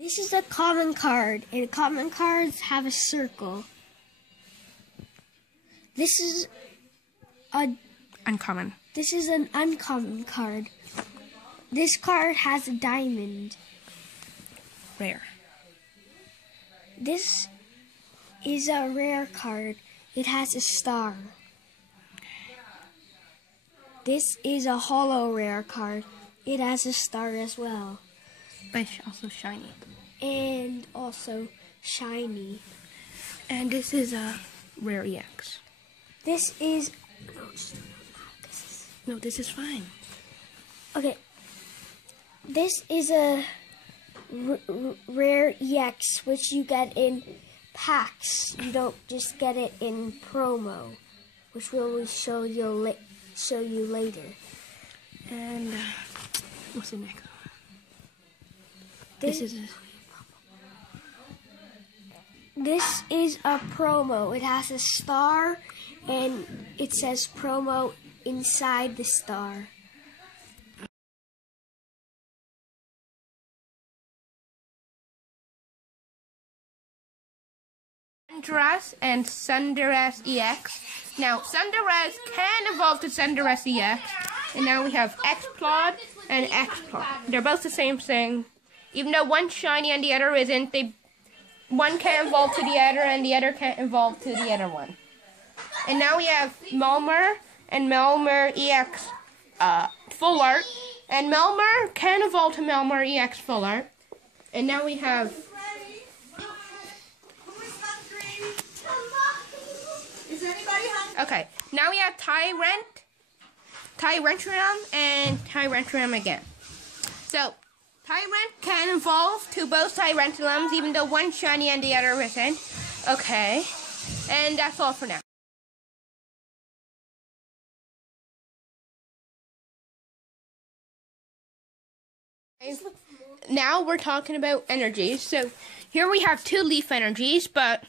This is a common card, and common cards have a circle. This is uncommon. This is an uncommon card. This card has a diamond. Rare. This is a rare card. It has a star. This is a hollow rare card. It has a star as well. But it's also shiny. And also shiny. And this is a rare EX. This is... No, this is fine. Okay. This is a rare EX, which you get in packs. You don't just get it in promo, which we'll show you later. And what's the next one? This is a promo. It has a star, and it says promo inside the star. Sundress and Sundress EX. Now, Sundress can evolve to Sundress EX, and now we have Explode and Explode. They're both the same thing. Even though one's shiny and the other isn't, one can't evolve to the other and the other can't evolve to the other one. And now we have Melmer and Melmer EX Full Art. And Melmer can evolve to Melmer EX Full Art. And now we have... Is anybody hungry? Okay, now we have Tyrantrum and Tyrantrum again. So, Tyrant can evolve to both Tyrantrums, even though one's shiny and the other isn't. Okay, and that's all for now. Now we're talking about energies. So, here we have two leaf energies, but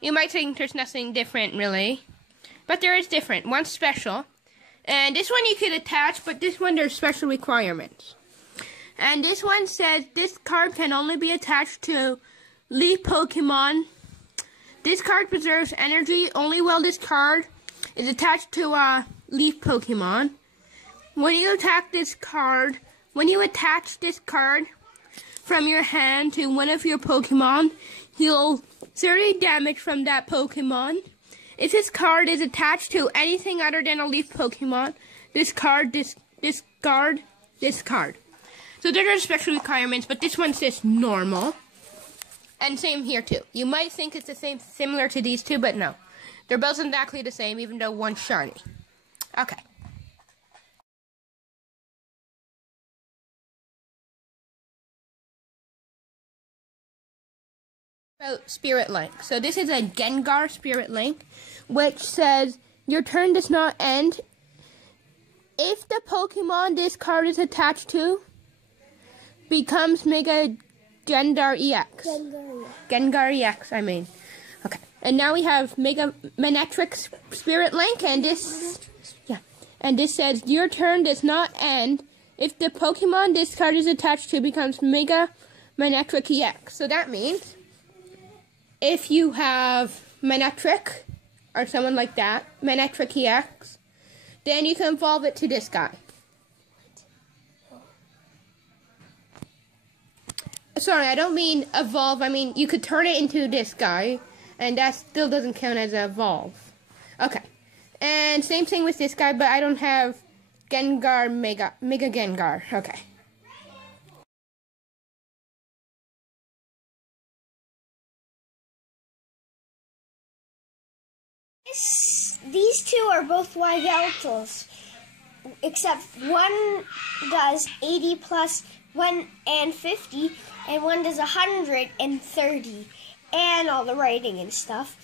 you might think there's nothing different, really. But there is different. One's special. And this one you could attach, but this one there's special requirements. And this one says this card can only be attached to Leaf Pokemon. This card preserves energy only while this card is attached to a Leaf Pokemon. When you attach this card from your hand to one of your Pokemon, heal 30 damage from that Pokemon. If this card is attached to anything other than a Leaf Pokemon, discard. So there are special requirements, but this one says normal. And same here too. You might think it's the same, similar to these two, but no. They're both exactly the same, even though one's shiny. Okay. Spirit Link. So this is a Gengar Spirit Link, which says your turn does not end if the Pokemon this card is attached to becomes Mega Gengar EX. Gengar EX, I mean. Okay. And now we have Mega Manectric Spirit Link, and this says your turn does not end if the Pokemon this card is attached to becomes Mega Manectric EX. So that means if you have Manectric, or someone like that, Manectric EX, then you can evolve it to this guy. Sorry, I don't mean evolve, I mean you could turn it into this guy, and that still doesn't count as an evolve. Okay. And same thing with this guy, but I don't have Gengar Mega Gengar. Okay. These two are both Yveltals, except one does 80 plus 1 and 50, and one does 130, and all the writing and stuff.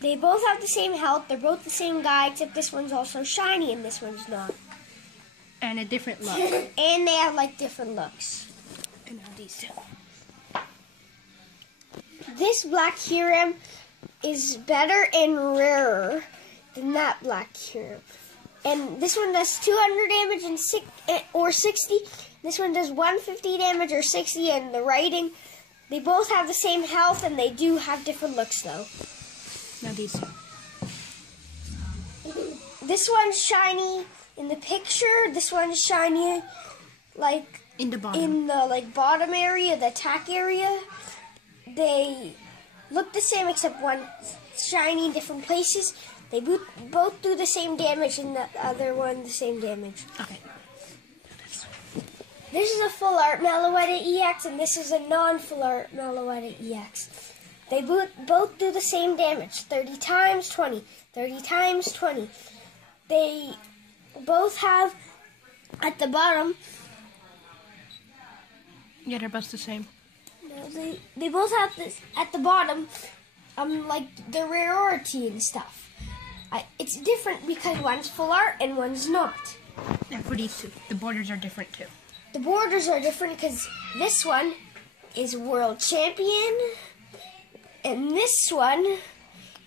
They both have the same health, they're both the same guy, except this one's also shiny and this one's not. And a different look. And they have like different looks. And now these two. This Black Kyurem is better and rarer than that Black Kyurem. And this one does 200 damage and or 60. This one does 150 damage or 60, and the rating. They both have the same health, and they do have different looks, though. Now these two. This one's shiny in the picture. This one's shiny, like In the bottom. in the bottom area, the attack area. They look the same, except one shiny in different places. They both do the same damage, and the other one the same damage. Okay. This is a full art Meloetta EX, and this is a non-full art Meloetta EX. They both do the same damage, 30 times 20, 30 times 20. They both have, at the bottom, Yeah, they're both the same. they both have this, at the bottom, like the rarity and stuff. It's different because one's full art and one's not. And for these two, the borders are different too. The borders are different because this one is world champion, and this one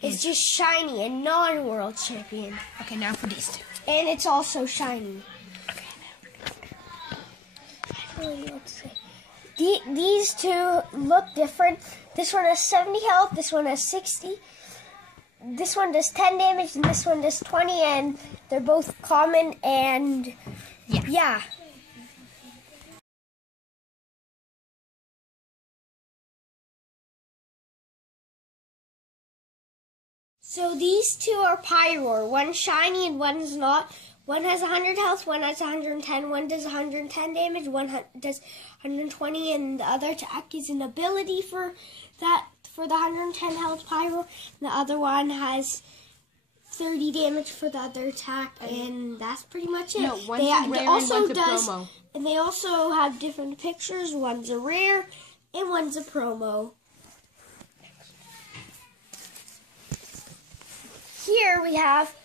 is just shiny and non-world champion. Okay, now for these two. And it's also shiny. Okay, I don't know what to say. These two look different. This one has 70 health, this one has 60. This one does 10 damage, and this one does 20, and they're both common, and yeah. So these two are Pyroar. One's shiny and one's not. One has 100 health, one has 110. One does 110 damage, one does 120, and the other attack is an ability for that, for the 110 health Pyroar. And the other one has 30 damage for the other attack, and that's pretty much it. No, one's rare and one's a promo. And they also have different pictures. One's a rare and one's a promo. Here we have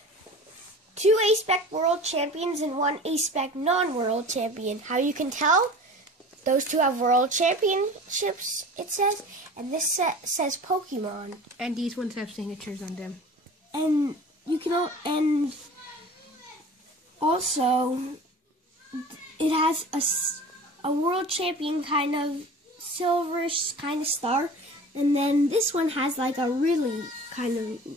2 A-Spec World Champions and 1 A-Spec Non-World Champion. How you can tell? Those two have World Championships, it says, and this says Pokemon. And these ones have signatures on them. And you can, and also it has a World Champion kind of silverish kind of star, and then this one has like a really kind of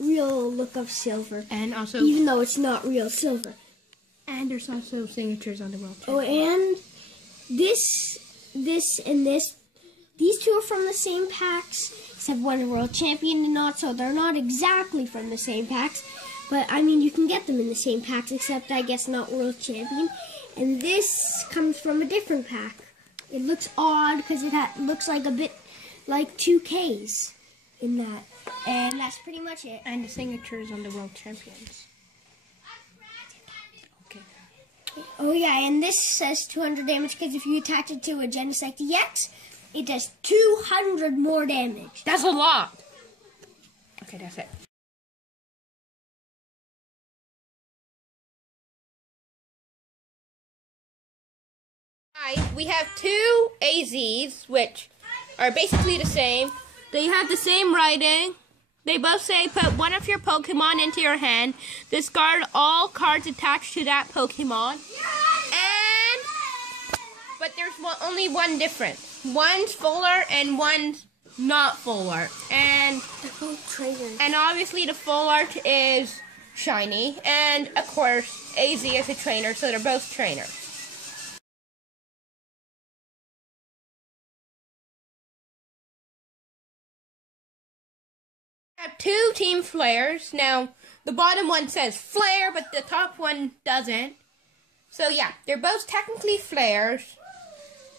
real look of silver, And also, even though it's not real silver. and there's also signatures on the world. Oh, and this, and this, these two are from the same packs, except one is world champion and not, so they're not exactly from the same packs. But I mean, you can get them in the same packs, except I guess not world champion. And this comes from a different pack. It looks odd because it looks like a bit like 2Ks in that. And that's pretty much it. And the signatures on the world champions. Okay. Oh yeah, and this says 200 damage because if you attach it to a Genesect EX, it does 200 more damage. That's a lot! Okay, that's it. We have 2 AZs, which are basically the same. They have the same writing. They both say put one of your Pokemon into your hand, discard all cards attached to that Pokemon, but there's only one difference. One's full art and one's not full art. And They're both trainers. And obviously the full art is shiny, and of course AZ is a trainer, so they're both trainers. I have 2 team flares. Now, the bottom one says flare, but the top one doesn't. So yeah, they're both technically flares.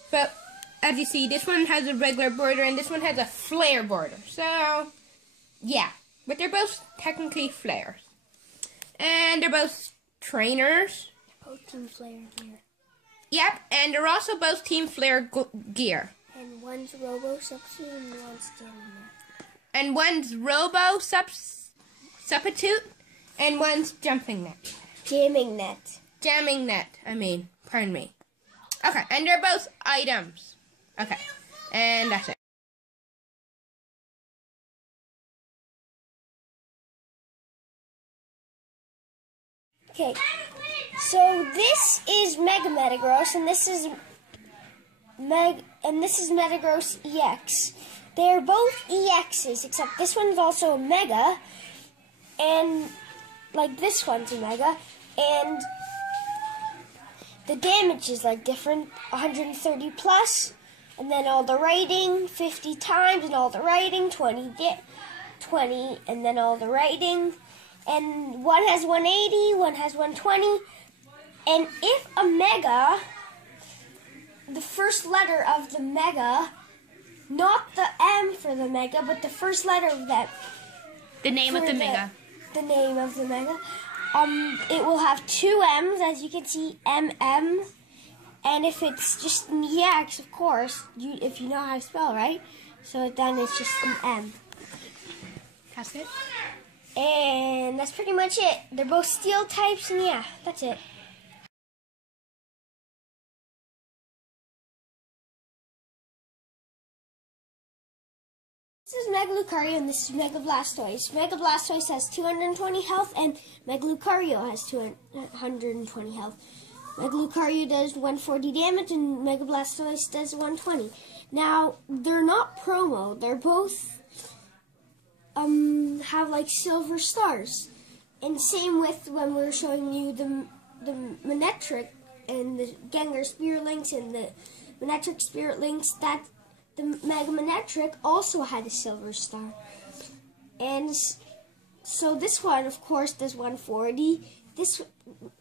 But as you see, this one has a regular border and this one has a flare border. So yeah, but they're both technically flares. And they're both trainers. Both Team Flare gear. Yep, and they're also both team flare gear. And one's Robo Substitute and one's Stamina. And one's Robo Substitute, and one's Jumping Net. Jamming Net. Jamming Net, pardon me. Okay, and they're both items. Okay, and that's it. Okay, So this is Mega Metagross, and this is Metagross EX. They're both EXs, except this one's also a Mega, and like this one's a Mega, and the damage is like different, 130 plus, and then all the rating 50 times, and all the rating 20, and then all the rating, and one has 180, one has 120, and if a Mega, the first letter of the Mega, not the M for the Mega, but the first letter of that, The name of the Mega. the name of the Mega. It will have two M's, as you can see, MM. And if it's just an EX, of course, if you know how to spell, right? So then it's just an M. That's it. And that's pretty much it. They're both steel types, and yeah, that's it. This is Mega Lucario, and this is Mega Blastoise. Mega Blastoise has 220 health, and Mega Lucario has 220 health. Mega Lucario does 140 damage, and Mega Blastoise does 120. Now, they're not promo. They're both have like silver stars. And same with when we were showing you the Manectric and the Gengar Spirit Links and the Manectric Spirit Links, that the Mega Manectric also had a silver star. And so this one, of course, does 140.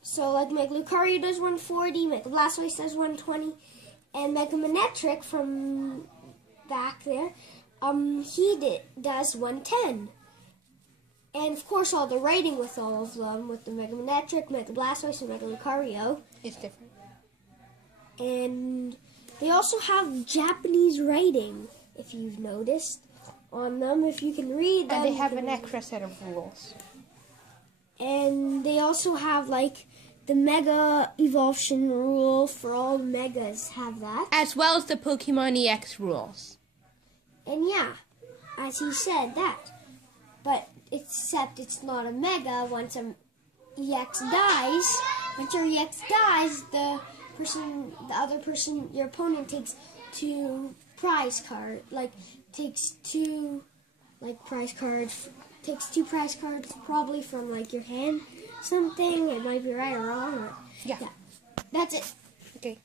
So like Mega Lucario does 140, Mega Blastoise does 120, and Mega Manectric from back there, he does 110. And of course, all the rating with all of them, with the Mega Manectric, Mega Blastoise, and Mega Lucario, It's different. and they also have Japanese writing, if you've noticed, on them. If you can read them. And they have an extra set of rules. And they also have, like, the Mega Evolution rule for all Megas have that. As well as the Pokemon EX rules. And yeah, as he said, that. But except it's not a Mega. Once an EX dies, once your EX dies, the other person, your opponent takes two prize cards, takes two prize cards probably from like your hand, something. It might be right or wrong. Or, Yeah. That's it. Okay.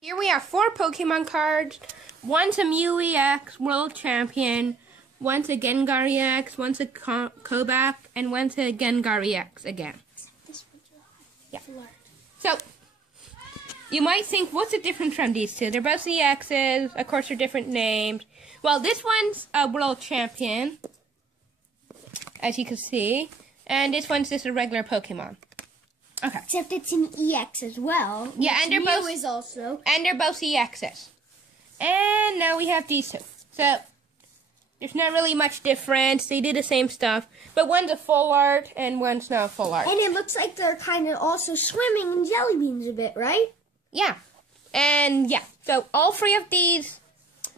Here we have 4 Pokemon cards. One's a Mew EX World Champion, one's a Gengar EX, one's a Kobak, and one's a Gengar EX again. This one's Yeah. So, you might think, what's the difference from these two? They're both EXs, of course they're different names. Well, this one's a World Champion, as you can see, and this one's just a regular Pokemon. Okay. Except it's an EX as well. Yeah, and they're both is also. And they're both EXs. And now we have these two. So, there's not really much difference. They do the same stuff. But one's a full art and one's not a full art. And it looks like they're kind of also swimming in jelly beans a bit, right? Yeah. And yeah. So, all 3 of these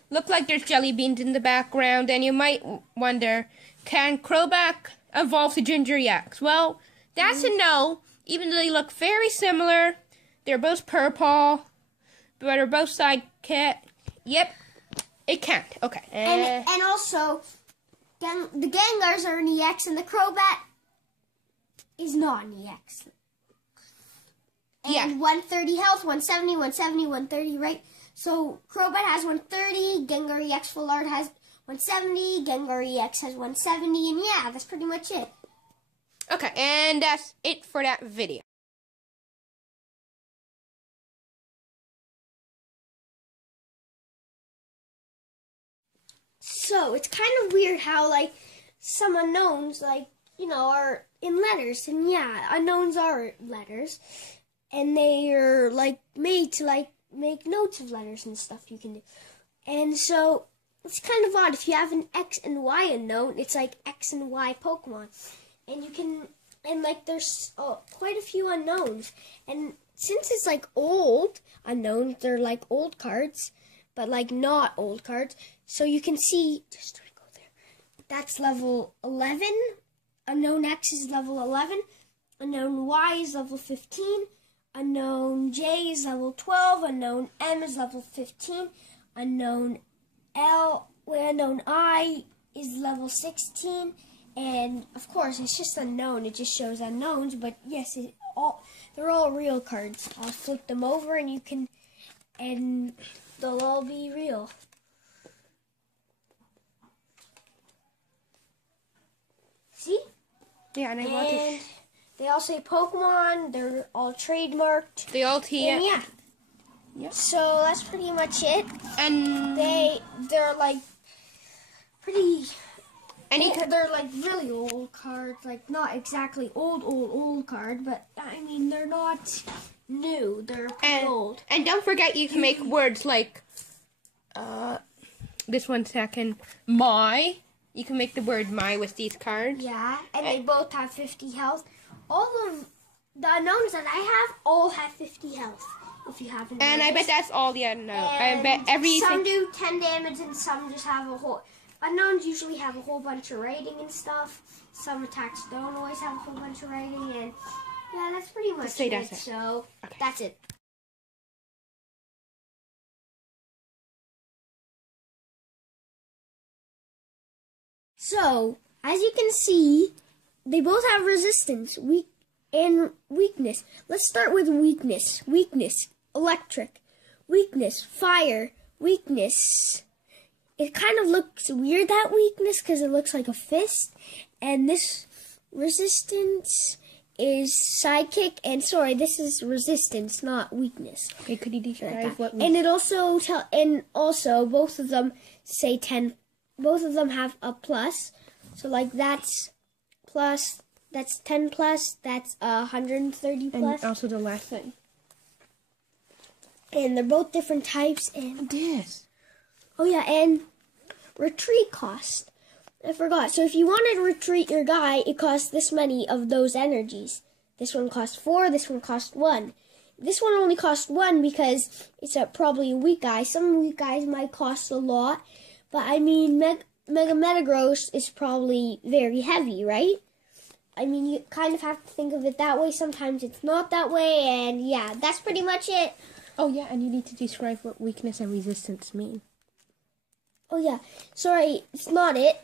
look like there's jelly beans in the background. And you might wonder, can Crobat evolve to Ginger EX? Well, that's a no. Even though they look very similar. They're both purple. But they're both sidekick. Yep. It can't. Okay. And also, the Gengars are an EX, and the Crobat is not an EX. And Yeah. 130 health, 170, 170, 130, right? So Crobat has 130, Gengar EX Full Art has 170, Gengar EX has 170, and yeah, that's pretty much it. Okay, and that's it for that video. So it's kind of weird how, like, some unknowns, like, you know, are in letters. And yeah, unknowns are letters. And they are, like, made to, like, make notes of letters and stuff you can do. And so it's kind of odd. If you have an X and Y unknown, it's like X and Y Pokemon. And you can, and, like, there's quite a few unknowns. And since it's, like, old unknowns, they're, like, old cards, but, like, not old cards. So you can see, just to go there, that's level 11. Unknown X is level 11. Unknown Y is level 15. Unknown J is level 12. Unknown M is level 15. Unknown I is level 16. And of course, it's just unknown. It just shows unknowns. But yes, they're all real cards. I'll flip them over, and they'll all be real. See? Yeah, and I want it. They all say Pokemon. They're all trademarked. They all And yeah. Yep. So that's pretty much it. And they're like pretty. any They're like really old cards. Like not exactly old card, but I mean they're not new. They're pretty old. And don't forget you can make words like this 1 second. My. You can make the word my with these cards. Yeah, and they both have 50 health. All of the unknowns that I have all have 50 health. If you haven't. And noticed. I bet that's all the unknown. I bet every some do 10 damage and some just have a whole. Unknowns usually have a whole bunch of writing and stuff. Some attacks don't always have a whole bunch of writing, and yeah, that's pretty much it. That's it. So Okay. that's it. So, as you can see, they both have resistance, and weakness. Let's start with weakness. Weakness, electric. Weakness, fire. Weakness. It kind of looks weird, that weakness, because it looks like a fist. And this resistance is psychic. And sorry, this is resistance, not weakness. Okay, could you describe what And it also both of them say 10. Both of them have a plus. So like that's plus, that's 10 plus, that's 130 plus. And also the last thing. And they're both different types. And This. oh yeah, and retreat cost. I forgot. So if you wanted to retreat your guy, it costs this many of those energies. This one costs 4, this one costs 1. This one only costs 1 because it's probably a weak guy. Some weak guys might cost a lot. But I mean, Mega Metagross is probably very heavy, right? I mean, you kind of have to think of it that way. Sometimes it's not that way. And yeah, that's pretty much it. Oh yeah, and you need to describe what weakness and resistance mean. Oh yeah, sorry, it's not it.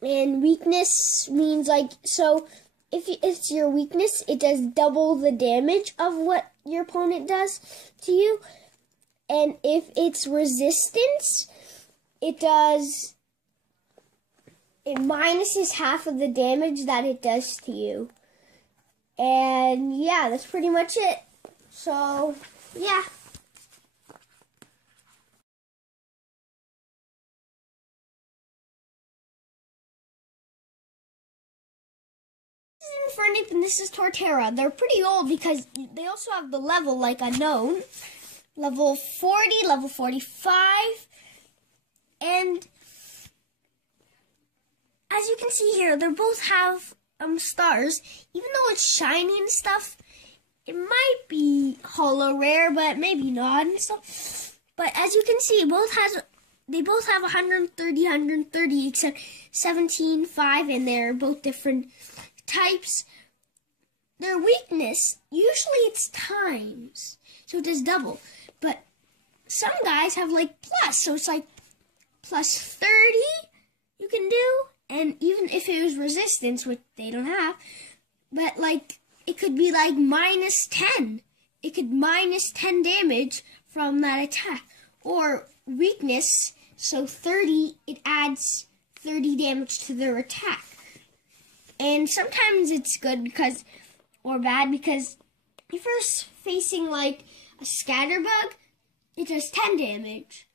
And weakness means like, so if it's your weakness, it does double the damage of what your opponent does to you. And if it's resistance, it minuses half of the damage that it does to you. And yeah, that's pretty much it. So, yeah. This is Infernape and this is Torterra. They're pretty old because they also have the level like unknown. Level 40, level 45. And as you can see here, they both have stars. Even though it's shiny and stuff, it might be holo rare, but maybe not and stuff. But as you can see, they both have 130, except 17, 5, and they're both different types. Their weakness, usually it's times, so it does double. But some guys have like plus, so it's like plus 30 you can do. And even if it was resistance, which they don't have, but like it could be like minus 10. It could minus 10 damage from that attack. Or weakness, so 30, it adds 30 damage to their attack. And sometimes it's good because, or bad because, if you're facing like a scatterbug, it does 10 damage.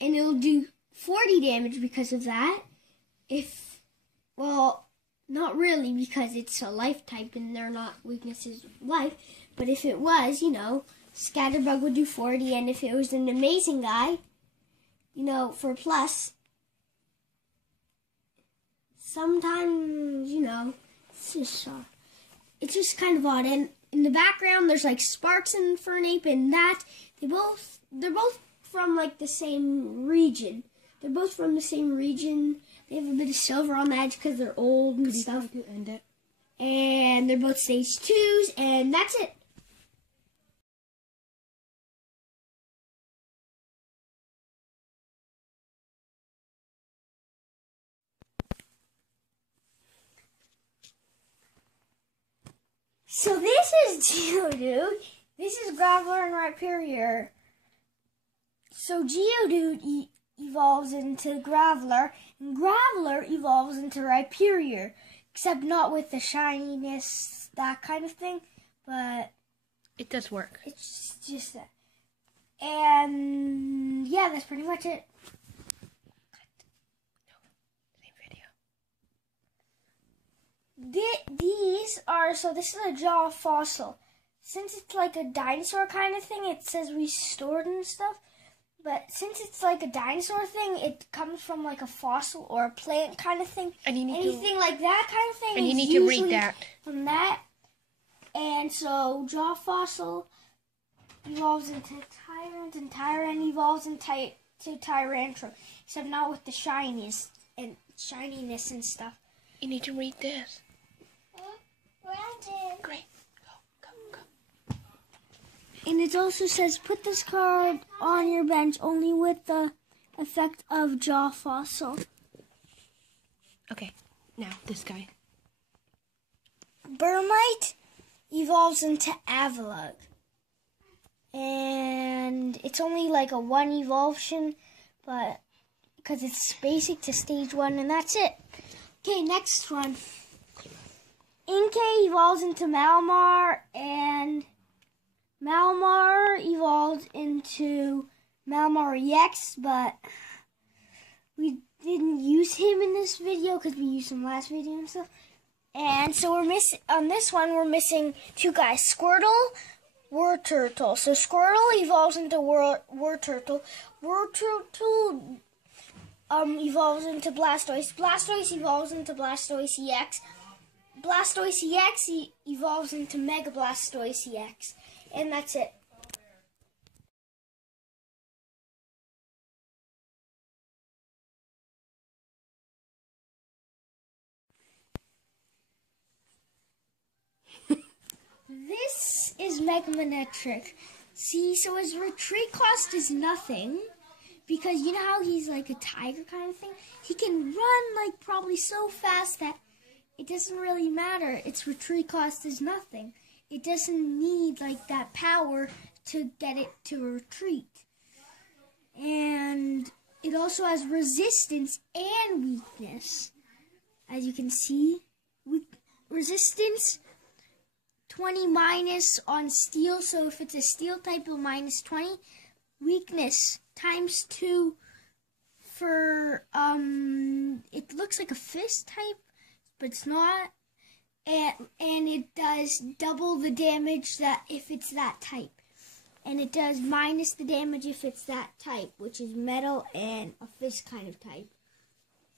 And it'll do 40 damage because of that. Well, not really because it's a life type and they're not weaknesses life. But if it was, Scatterbug would do 40. And if it was an amazing guy, for plus, sometimes, it's just kind of odd. And in the background, there's like Sparks and Infernape and that. They're both from like the same region. They're both from the same region, They have a bit of silver on the edge because they're old and stuff. To end it. And they're both stage 2s, and that's it. So this is Geodude. This is Graveler and Rhyperior. So Geodude evolves into Graveler, and Graveler evolves into Rhyperior, except not with the shininess, that kind of thing, but It does work. it's just that. And yeah, that's pretty much it. Same video. This is a jaw fossil. Since it's like a dinosaur kind of thing, it says restored and stuff. But since it's like a dinosaur thing, it comes from like a fossil or a plant kind of thing. And you need Anything like that kind of thing. And you is need to read usually that. From that. And so jaw fossil evolves into Tyrant, and Tyrant evolves into Tyrantrum. Except not with the shininess and stuff. You need to read this. Brandon. Great. Go. And it also says, put this card on your bench only with the effect of jaw fossil. Okay. Now, this guy. Burmite evolves into Avalugg. And it's only like a 1 evolution, but because it's basic to stage 1, and that's it. Okay, next one. Inkay evolves into Malamar, and Malamar evolved into Malamar EX, but we didn't use him in this video because we used him last video and stuff. And so we're missing on this one. We're missing 2 guys: Squirtle, Wartortle. So Squirtle evolves into Wartortle. Wartortle evolves into Blastoise. Blastoise evolves into Blastoise EX. Blastoise EX evolves into Mega Blastoise EX. And that's it. This is Mega Manectric. See, so his retreat cost is nothing. Because you know how he's like a tiger kind of thing? He can run like probably so fast that it doesn't really matter. Its retreat cost is nothing. It doesn't need like that power to get it to retreat. And it also has resistance and weakness. As you can see, resistance 20 minus on steel. So if it's a steel type, it'll minus 20. Weakness times 2 for it looks like a fist type, but it's not. And it does double the damage that if it's that type. And it does minus the damage if it's that type, which is metal and a fist kind of type.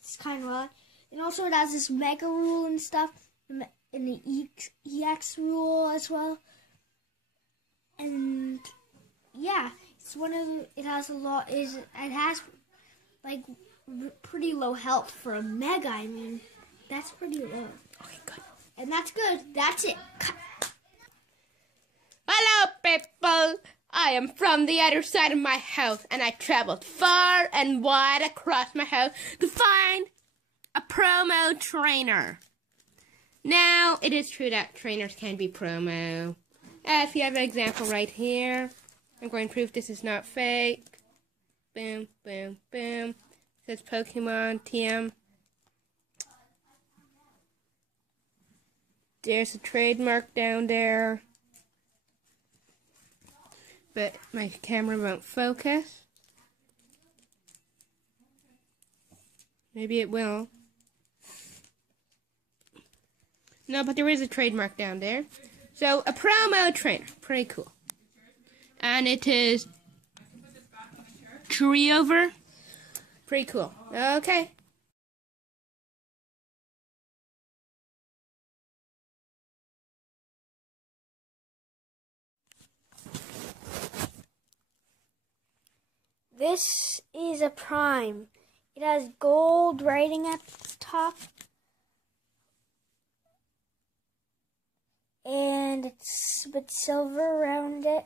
It's kind of odd. And also it has this Mega Rule and stuff, and the EX Rule as well. And yeah, it's one of the, it has like pretty low health for a Mega. I mean, that's pretty low. Okay, good. And that's good. That's it. Hello, people. I am from the other side of my house, and I traveled far and wide across my house to find a promo trainer. Now, it is true that trainers can be promo. If you have an example right here, I'm going to prove this is not fake. Boom, boom, boom. It says Pokemon TM. There's a trademark down there. But my camera won't focus. Maybe it will. No, but there is a trademark down there. So, a promo trainer. Pretty cool. And it is Treeover. Pretty cool. Okay. This is a prime. It has gold writing at the top. And it's with silver around it.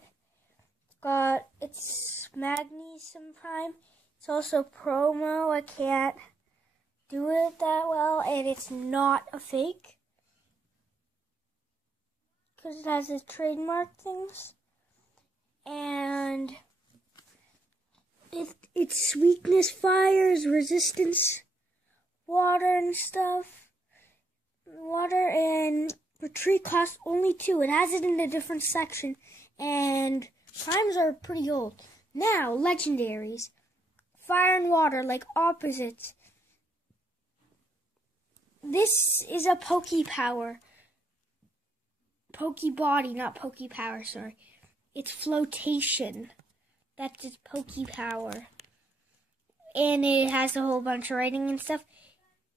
It's Magnesium Prime. It's also promo. I can't do it that well. And it's not a fake. Because it has its trademark things. And its weakness, fires, resistance, water and stuff. Water and retreat costs only 2. It has it in a different section. And primes are pretty old. Now, legendaries. Fire and water, like opposites. This is a Pokepower. Pokebody, not Pokepower, sorry. It's flotation. That's its Pokepower. And it has a whole bunch of writing and stuff.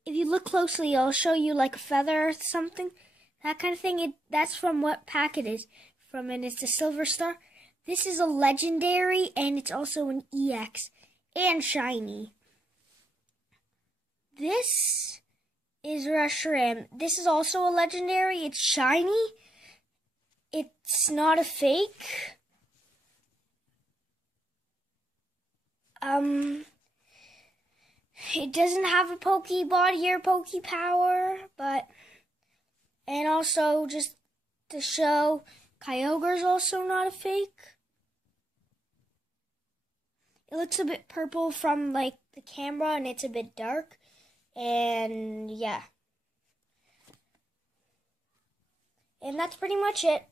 If you look closely, I'll show you like a feather or something. That kind of thing. That's from what pack it is from, and it's a Silver Star. This is a legendary, and it's also an EX and shiny. This is Reshiram. This is also a legendary. It's shiny. It's not a fake. It doesn't have a Pokebody or Pokepower, and also just to show, Kyogre's also not a fake. It looks a bit purple from like the camera, and it's a bit dark, and yeah. And that's pretty much it.